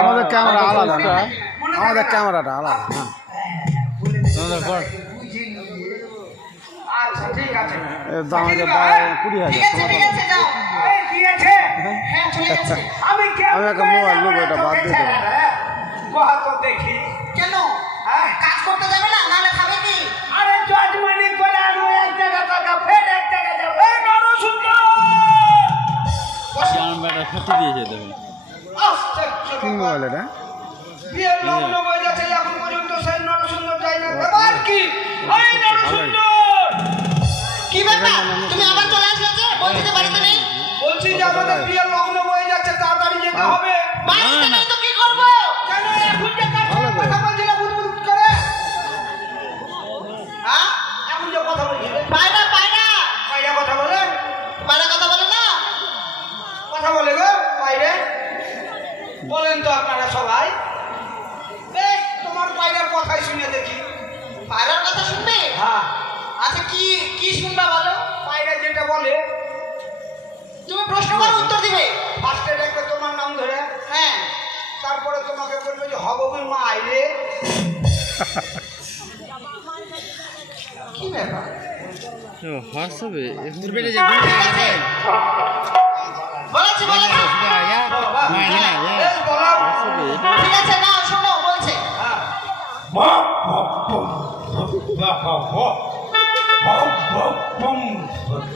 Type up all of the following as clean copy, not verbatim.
আমাদের ক্যামেরা আলাদা না, আমাদের ক্যামেরাটা আলাদা না। আচ্ছা ঠিক আছে, এর দাম আছে 20,000। আমি একটা মোবাইল নেবো, এটা বাদ দিয়ে দেবো। দেখি কেন কাজ করতে যাবে না, নাহলে খাবে কি? আরে জজমানি করে আমি এক জায়গা টাকা ফের এক জায়গা যাবো। এই নর সুন্দর কি মোবাইল এটা? বিয়ের লগ্ন হয়ে যাচ্ছে, এখন পর্যন্ত সেই নর সুন্দর যাই না। এবার কি এই নর সুন্দর কি ব্যাপার, তুমি আবার চলে আসলে যে? বলছি যে বাড়িতে নেই। বলছি যে আমাদের বিয়ের লগ্ন হয়ে যাচ্ছে, তাড়াতাড়ি যেতে হবে। বাড়িতে নেই তো কি করবো? কেন এখন যে কথা বলছি না বুদবুদ করে? হ্যাঁ এখন যে কথা বলছি পায়রা পায়রা পায়রা কথা বলে, পায়রা কথা বলে না? কথা বলে গো বাইরে বলেন তো আপনারা সবাই। বেশ তোমার পায়রার কথাই শুনে দেখি। পায়রার কথা শুনবে? হ্যাঁ আচ্ছা কি কি শুনবা বলো? পায়রা যেটা বলে তুমি প্রশ্ন করো, উত্তর দিবে। ফার্স্টে দেখবে তোমার নাম ধরে, হ্যাঁ তারপরে তোমাকে বলবে যে হববুর মা আইলে। কি ব্যাপার? বলেছি বলেছি বেশ বলো। ঠিক আছে, না শোনো বলছে। হ্যাঁ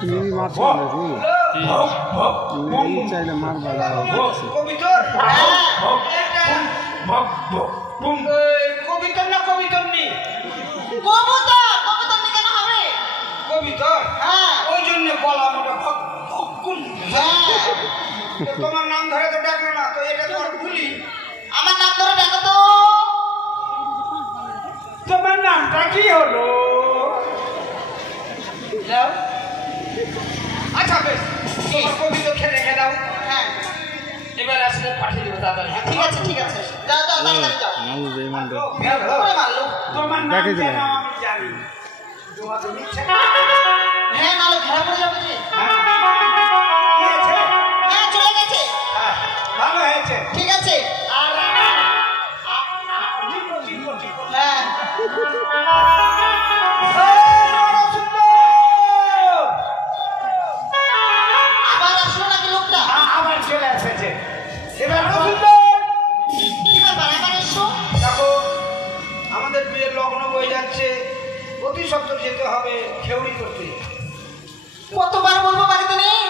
তুমি মারছো না তুমি চাইলে মারবা না। কবিতর কবিতর না কবিতর নি কবুতর কবুতর নি কেন হবে? কবিতর, হ্যাঁ ওই জন্য বললাম ওটা ভক্কুন। হ্যাঁ তোমার নাম ধরে তো ডাকলো না, তো এটা তো আর ভুলি। আমার নাম ধরে দেখো তো। তোমার নামটা কি হলো? যাও। আচ্ছা বেশ, তোমার কবিতা রেখে দাও। হ্যাঁ এবার আসলে পাঠিয়ে দেবো তাড়াতাড়ি। ঠিক আছে ঠিক আছে, যাও যাও তাড়াতাড়ি যাও। করে মারলো। তোমার নাম দেখে দিলাম। যেন আমি জানি। তোমাকে মিথ্যে হ্যাঁ নাহলে ধরা পড়ে যাবে যে। কি হয়েছে? হ্যাঁ চলে গেছে। হ্যাঁ, ভালো হয়েছে। ঠিক আছে। আর ঠিক হ্যাঁ আবার আসলো নাকি লোকটা? আবার চলে এসেছে। এবার সুন্দর কি ব্যাপার আবার এসো? দেখো, আমাদের বিয়ের লগ্ন বয়ে যাচ্ছে, অতি সত্বর যেতে হবে খেউড়ি করতে। কতবার বলবো বাড়িতে নেই?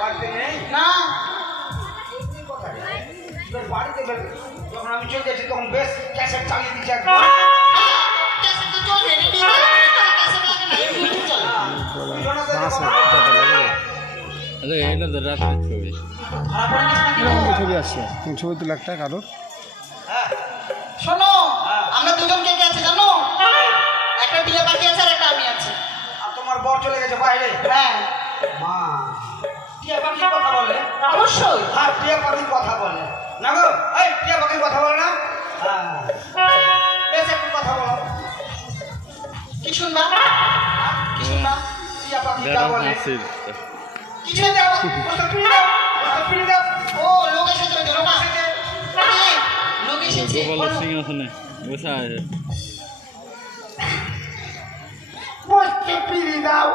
বাড়িতে নেই না এবার বাড়িতে যখন আমি চলে যাচ্ছি তখন বেশ ক্যাসেট চালিয়ে দিচ্ছি একদম। ক্যাসেট তো চলবে রেডি ক্যাসেট লাগে না এমনি চলে। ধরা পড়ে গেছে নাকি? কিরকম ছবি আসছে? তুমি ছবি তুলে একটা কারোর হ্যাঁ শোনো আমরা দুজন কে কে আছে জানো? একটা টিয়া পাখি আছে আর একটা আমি আছি। আর তোমার বর চলে গেছে বাইরে। হ্যাঁ মা টিয়া পাখি কথা বলে? অবশ্যই। হ্যাঁ টিয়া পাখি কথা বলে না গো। এই টিয়া পাখি কথা বলে না? হ্যাঁ বেশ একটু কথা বলো। কি শুনবা? কি শুনবা? টিয়া পাখি যা বলে কিছু দাও পিড়ি দাও। ও লোক এসেছে লোক এসেছে লোক এসেছে সিংহাসনে বসে আছে। বসতে পিড়ি দাও,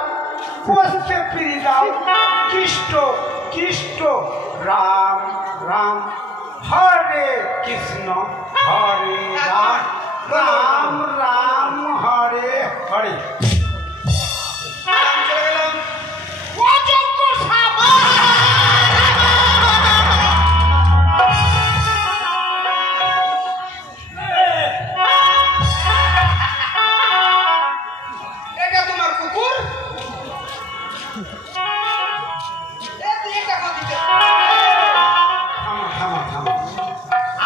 বসতে পিড়ি দাও। কৃষ্ণ কৃষ্ণ রাম রাম হরে কৃষ্ণ হরে রাম রাম রাম হরে হরে। চলে গেলাম। অযোগ্য সাবা এটা তোমার কুকুর?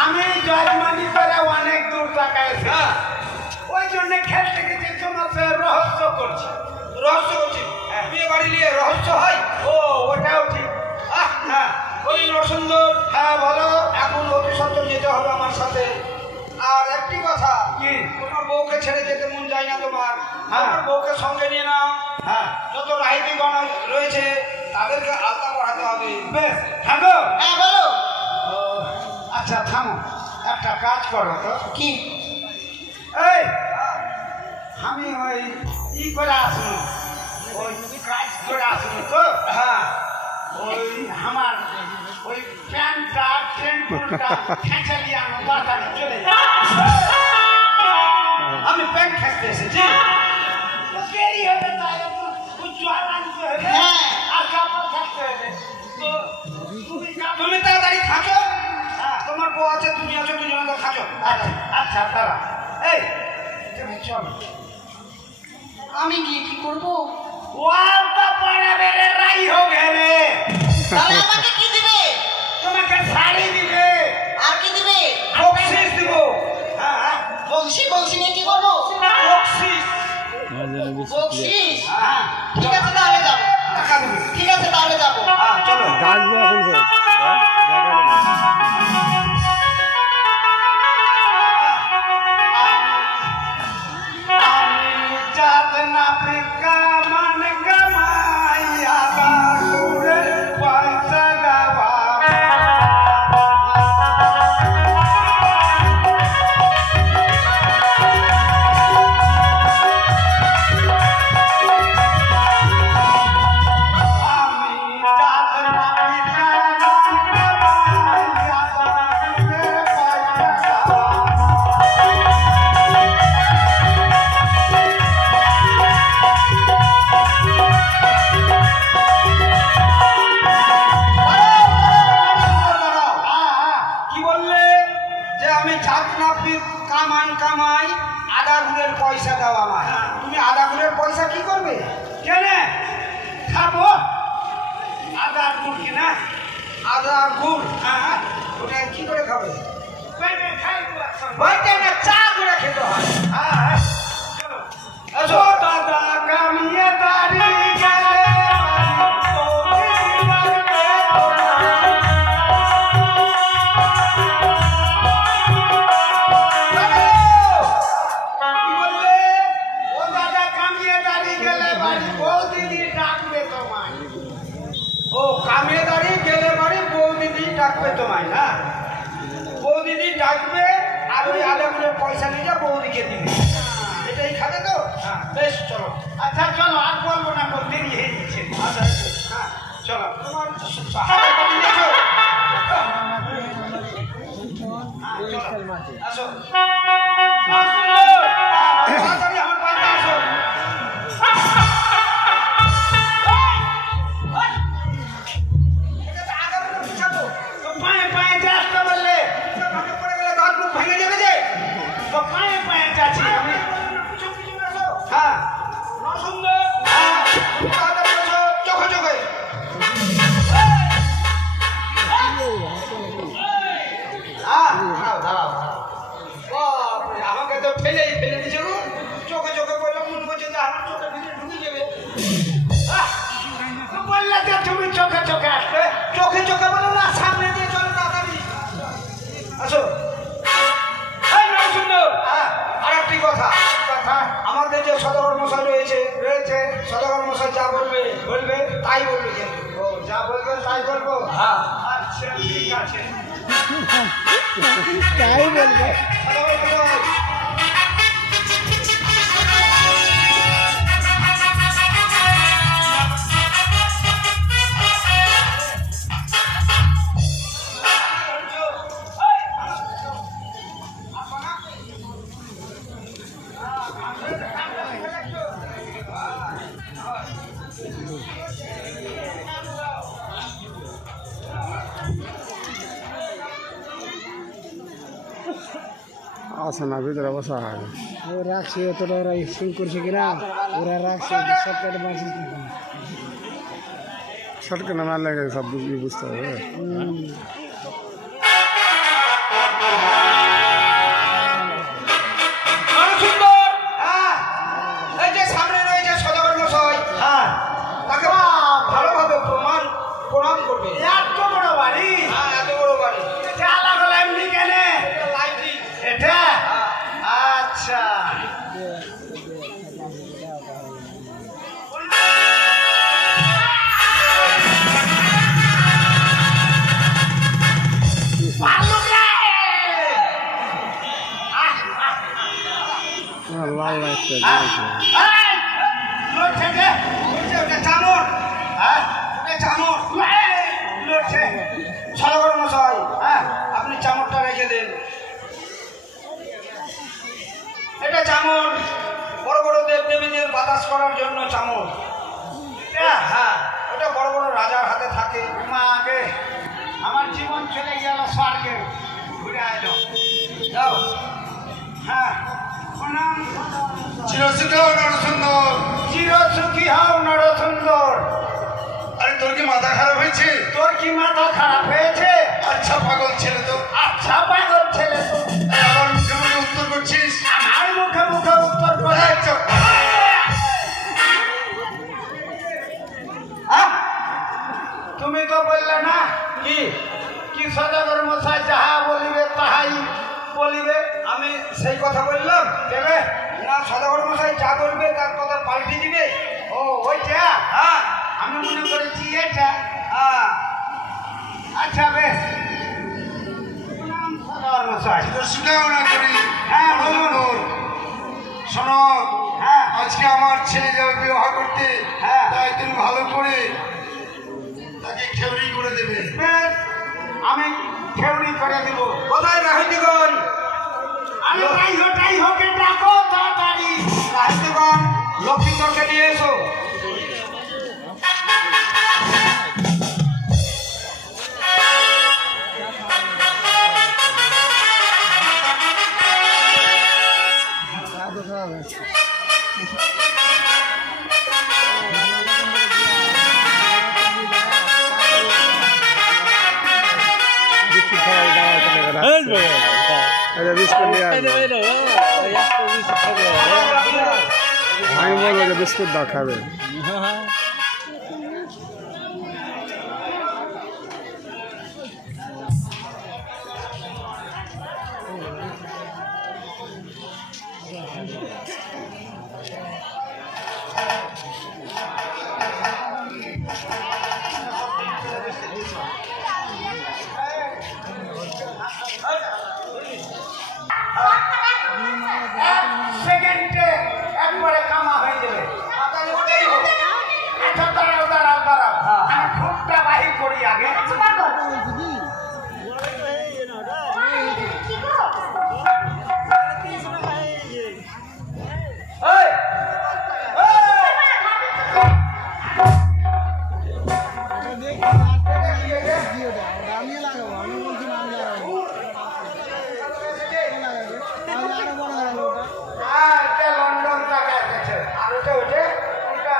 আমি জজমানি করে অনেক দূর তাকাইছি, ওই জন্য খেলতে গেছি তোমার রহস্য করছি। রহস্য করছি? বিয়ে বাড়ি নিয়ে রহস্য হয়? ও ওটাও ঠিক। হ্যাঁ ওই নরসুন্দর। হ্যাঁ বলো। এখন অতি সত্তর যেতে হবে আমার সাথে। আর একটি কথা, কি তোমার বউকে ছেড়ে যেতে মন যায় না তোমার? আমার বউকে সঙ্গে নিয়ে নাও। হ্যাঁ যত রাহিতি গণ রয়েছে তাদেরকে আলতা পড়াতে হবে। বেশ হ্যাঁ গো। হ্যাঁ বলো। আচ্ছা থামো, একটা কাজ করো তো। কি? এই আমি ওই করে আসবো, ওই কাজ করে আসবো তো। হ্যাঁ, ওই আমার ওই প্যান্টটা ট্রেনটা খেঁচালি আনো, তাড়াতাড়ি চলে যাও। আমি প্যান্ট খেঁচতে এসেছি, দেরি হবে, তাই জল আনতে হবে। হ্যাঁ। আর কাপড় থাকতে হবে। তো তুমি তাড়াতাড়ি থাকো। তোমার বউ আছে, তুমি আছো, দুজনে তো থাকো। আচ্ছা আচ্ছা তারা এই তুমি চলো। আমি গিয়ে কি করবো? ওয়ালটা পড়াবে রে, রাই হো গেলে। তাহলে আমাকে কি দিবে? তোমাকে শাড়ি দিবে। আর কি দিবে? বকশিস দিব। হ্যাঁ, বংশী নিয়ে কি করবো? বকশিস। বকশিস? হ্যাঁ, ঠিক আছে তাহলে যাবো। টাকা দিবে। ঠিক আছে তাহলে যাবো। হ্যাঁ চলো। ডাকবো এখন তো, হ্যাঁ? দেখা নেবো। আমি চাঁদ না ফিকা মান কামাইয়া বাসুরে পয়সা গাওয়া। আমি চাঁদ না ফিকা মান কামাইয়া বাসুরে পয়সা গাওয়া। কি বললে? যে আমি ছাত্রাপির কামান কামাই, আধা গুড়ের পয়সা দাও আমায়। তুমি আধা গুড়ের পয়সা কি করবে? কেনে খাবো আধা গুড় কিনা। আধা গুড়? হ্যাঁ, ওটা কি করে খাবে? বইতে না, চা করে খেতে হয়। হ্যাঁ চলো। এসো দাদা কামিয়ে দাঁড়ি গেলে কি বললে? ও দাদা কামিয়ে দাঁড়ি গেলে বাড়ি বউ দিদি ডাকবে তোমায়। ও কামিয়ে দাঁড়ি গেলে বাড়ি বউ দিদি ডাকবে তোমায় না? বউ দিদি ডাকবে আর ওই আদাগুলোর পয়সা নিয়ে বৌদিকে দিবে। এটাই খাবে তো? হ্যাঁ বেশ চলো। আচ্ছা চলো, আর বলবো না, কোন দেরি হয়ে যাচ্ছে। আচ্ছা হ্যাঁ চলো। তোমার হাতে কত নিয়েছো? আসো। তাড়াতাড়ি আমার বাড়িতে আসো। পায়ে পায়ে যাসটা বললে পড়ে গেলে দাঁত মুখ ভেঙে যাবে যে। তো পায়ে পায়ে যাচ্ছি আমি। হ্যাঁ সুন্দর। হ্যাঁ তাড়াতাড়ি এসো, চোখে চোখে। বাপরে, আমাকে তো ফেলে দিয়েছে গো। চোখে চোখে বললাম, মনে করছে যে আমার চোখের ভিতরে ঢুকে যাবে। বললে যে তুমি চোখে চোখে আসবে। চোখে চোখে বলো না, সামনে দিয়ে চলো তাড়াতাড়ি। আসো। এই নাও সুন্দর। আর একটি কথা, আমাদের যে সদর মশাই রয়েছে সদর মশাই যা বলবে তাই বলবে কিন্তু। ও যা বলবে তাই বলবো। হ্যাঁ আচ্ছা ঠিক আছে। তাই বলবো। আসে না, ভিতরে বসা হয়। ও রাখছে এতটা, ওরা স্কুল করছে কিনা, ওরা রাখছে সবকটা বাঁচিস না। শর্টকে না লাগে সব বুঝতে হবে। এই যে সামনে রয়েছে সদাগর মশাই, তাকে ভালোভাবে প্রণাম করবে। এত বড় বাড়ি? হ্যাঁ এত বড় বাড়ি। এটা লাগালো এমনি কেন? এটা আচ্ছা। লড়ছে কে? ওটা চামড়। হ্যাঁ ওটা চামড়। লড়ছে। সদাগর মশাই, হ্যাঁ আপনি চামড়টা রেখে দেন। এটা চামড়, বড় বড় দেব দেবীদের বাতাস করার জন্য চামড়। হ্যাঁ ওটা বড় বড় রাজার হাতে থাকে। মা আগে আমার জীবন চলে গেল স্বর্গে, ঘুরে আইলো। যাও। হ্যাঁ প্রণাম। চিরসুখী হও নরসুন্দর। চিরসুখী হও নরসুন্দর। আরে তোর কি মাথা খারাপ হয়েছে? তোর কি মাথা খারাপ হয়েছে? আচ্ছা পাগল ছেলে তো। আচ্ছা পাগল ছেলে তো। আমার মুখে মুখে উত্তর করছিস? আমার মুখে মুখে উত্তর করে। তুমি তো বললে না কি কি সদাগর মশাই যাহা বলিবে তাহাই বলিবে। আমি সেই কথা বললাম দেবে না? সদাগর মশাই যা বলবে তার কথা পাল্টে দিবে। ও ওইটা? হ্যাঁ আমি মনে করেছি এটা। হ্যাঁ আচ্ছা বেশ। প্রণাম সদাগর মশাই। চিরসুখী হও না করি। হ্যাঁ বলুন। শোনো, হ্যাঁ আজকে আমার ছেলে যাবে বিবাহ করতে। হ্যাঁ। তাই তুমি ভালো করে তাকে খেউড়ি করে দেবে। বেশ, আমি খেউড়ি করে দিব। কোথায় রাহিতিগণ? আমি রাই হোকে ডাকো তাড়াতাড়ি। রাহিতিগণ লক্ষ্মীকে নিয়ে এসো। বিস্কুট নিয়ে আসবো। আমি বলবো যে বিস্কুট দাও খাবে। সেকেন্ডে একবারে কামা হয়ে যাবে। তাহলে ওটাই হোক। আচ্ছা দাঁড়াও দাঁড়াও দাঁড়াও, আমি খুবটা বাহির করি আগে। এই, এটা লন্ডন টাকা এসেছে। আর ওটা ওটা ওটা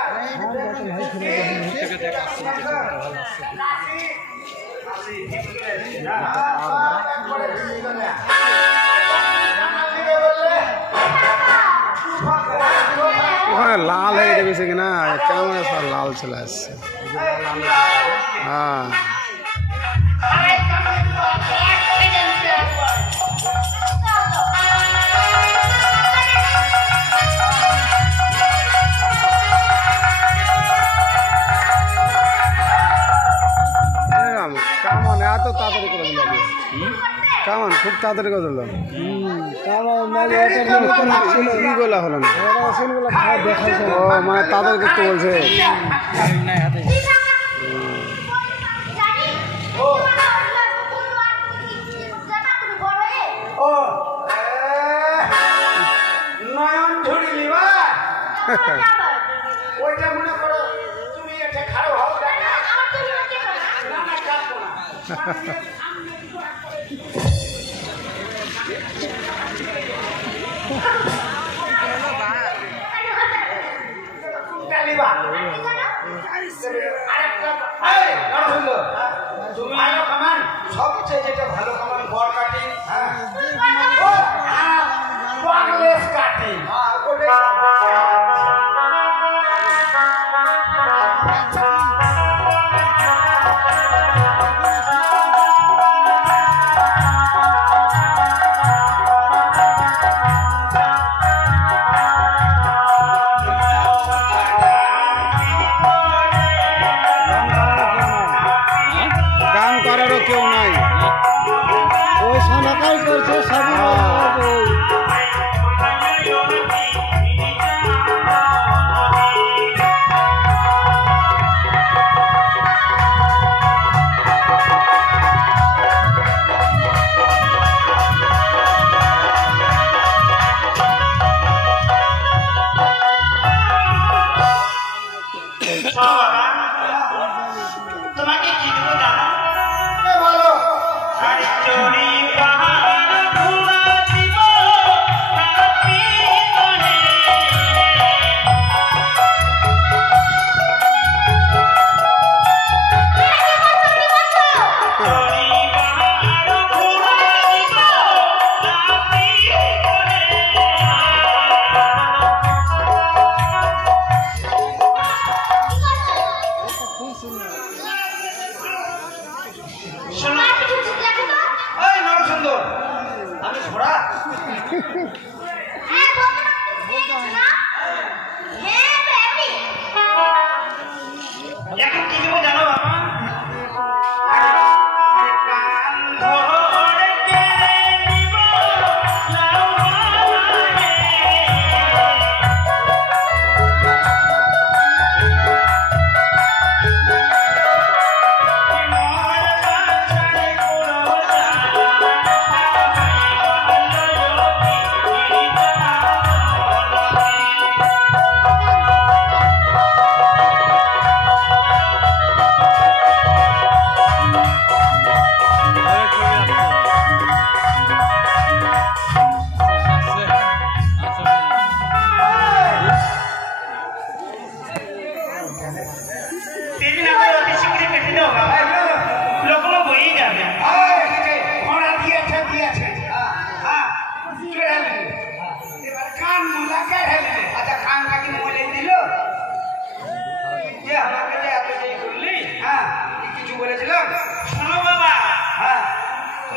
ওখানে লাল হয়ে গেছে কিনা ক্যামেরা সব লাল চলে আসছে। হ্যাঁ কামান এত তাড়াতাড়ি করে দিল। কামান খুব তাড়াতাড়ি করে দিল। ইগুলা হলো না। ও মানে তাড়াতাড়ি করতে বলছে। ও নয়ন ঝুড়ি নিবা? ওইটা মনে করো তুমি এটা খারাপ হও না। না না কাটবো না। ডালিবা আরেকটা। এই নরসুন্দর, তুমি ভালো কামান, সবচেয়ে যেটা ভালো কামান বর কাটি। হ্যাঁ ওয়ারলেস কাটি। গান করারও কেউ নাই। ওই সানাকাই করছে সবই। এখন কি দেবো জানো বাবা?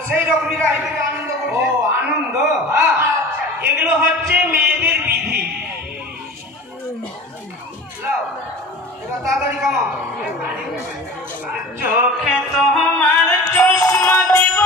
সেই রকমই আনন্দ করছে। ও আনন্দ, এগুলো হচ্ছে মেয়েদের বিধি। এবার তাড়াতাড়ি কামাও। চোখে তোমার চশমা দিব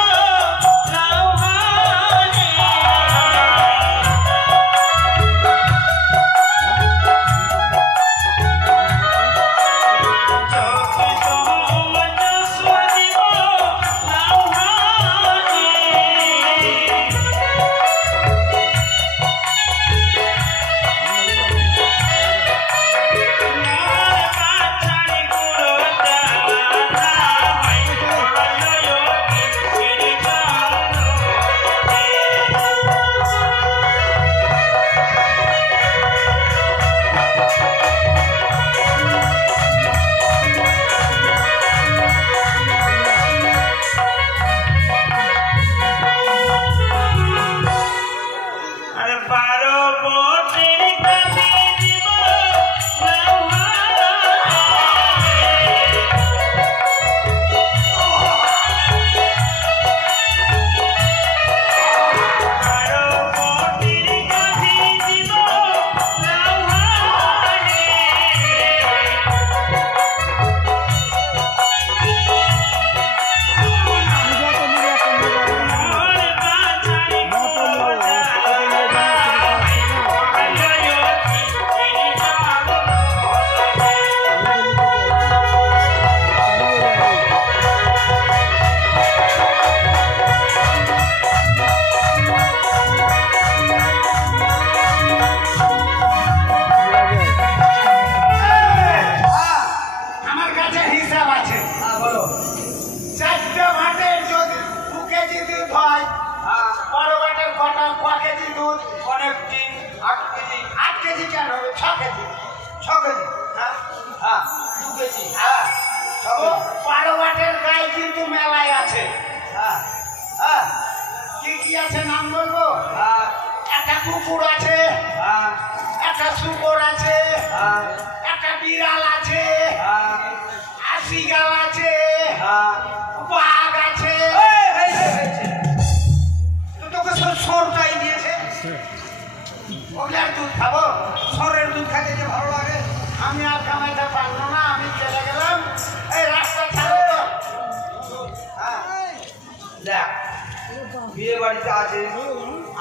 বিয়ে বাড়িতে আছে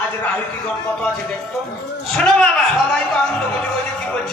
আজ রাজনীতিগণ কত আছে দেখতো। শোনো বাবা, সবাই তো আনন্দ করছে, কি বলছে